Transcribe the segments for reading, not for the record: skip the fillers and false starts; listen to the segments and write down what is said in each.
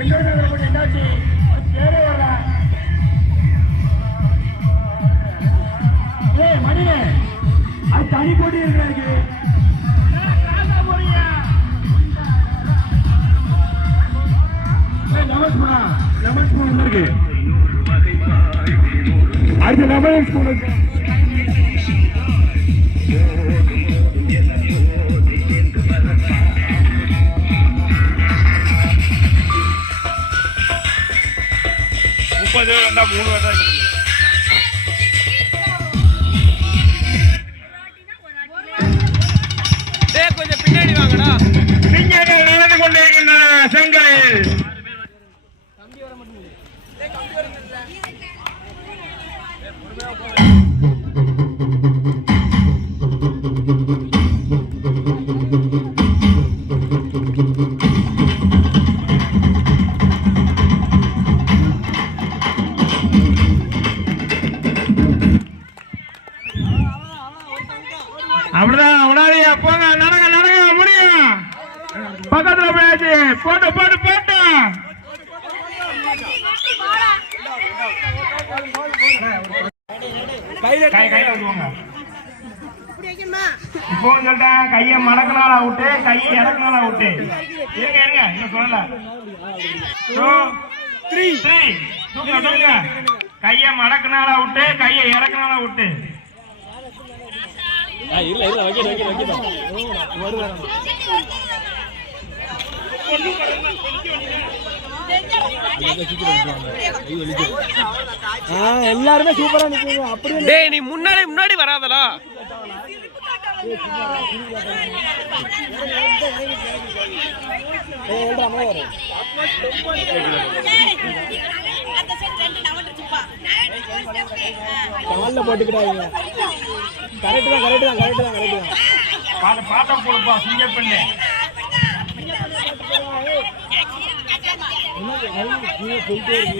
என்னாச்சு பேரே வர மணினே அது தனி போட்டி இருக்கு லெமன் ஸ்பூன் இருக்கு அடுத்து லெமன் ஸ்பூன் இருக்கு மூணு பேர் கொஞ்சம் பின்னாடி வாங்கடா. பின்னாடி நடந்து கொண்டிருக்கின்ற செங்கல் அப்படிதான் உடாதியா போங்க நடங்க நடங்க முடியும் பக்கத்துல போயாச்சு போட்டு போட்டு போட்டு இப்போ சொல்லிட்டேன் கைய மடக்கினால விட்டு கையை இறக்குனால விட்டு இருங்க இருங்க இன்னும் சொல்லல தூக்குங்க கைய மடக்கினால விட்டு கையை இறக்குனால விட்டு இல்ல இல்ல எல்லாருமே சூப்பரா நிக்கிறீங்க அப்படியே டேய் நீ முன்னாடி முன்னாடி வராதடா கால்ல போட்டுக்கிட்டாங்க கரெக்ட் தான் கரெக்ட் தான் கரெக்ட் தான் கரெக்ட் தான் பாட்ட பாட்ட போடுப்பா சிங்க பண்ணு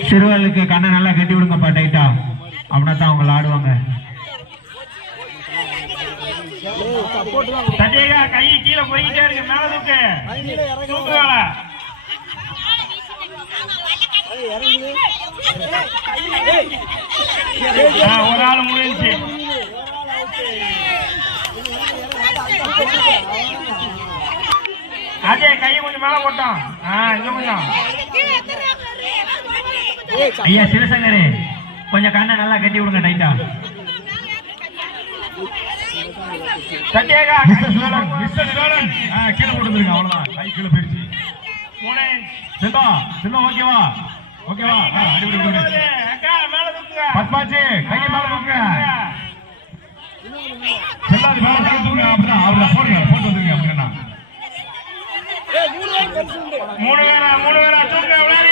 சிறுவர்களுக்கு கண்ணை நல்லா கட்டி விடுங்கப்பா டைட்டா அப்படின்னா தான் அவங்க ஆடுவாங்க தட்டியா கை கீழே போய்கிட்டே இருக்கு மேல தூக்குவாள ஒரு ஆள் முடிஞ்சு அதே கையை கொஞ்சம் மேல போட்டோம் இன்னும் கொஞ்சம் ஐயா சிவசங்கரே கொஞ்சம் கண்ணை நல்லா கட்டி விடுங்க டைட்டா தட்டியாக கீழே போட்டுருங்க அவ்வளவுதான் கை கீழே போயிடுச்சு செல்லம் செல்லம் ஓகேவா ஓகேவா பத்மாச்சி கையை மேல தூக்குங்க செல்லாது மேல கை தூக்குங்க அப்படிதான் அவர்தான் போடுங்க போட்டு வந்துருங்க அப்படின்னா மூணு பேரா தூக்குங்க மேல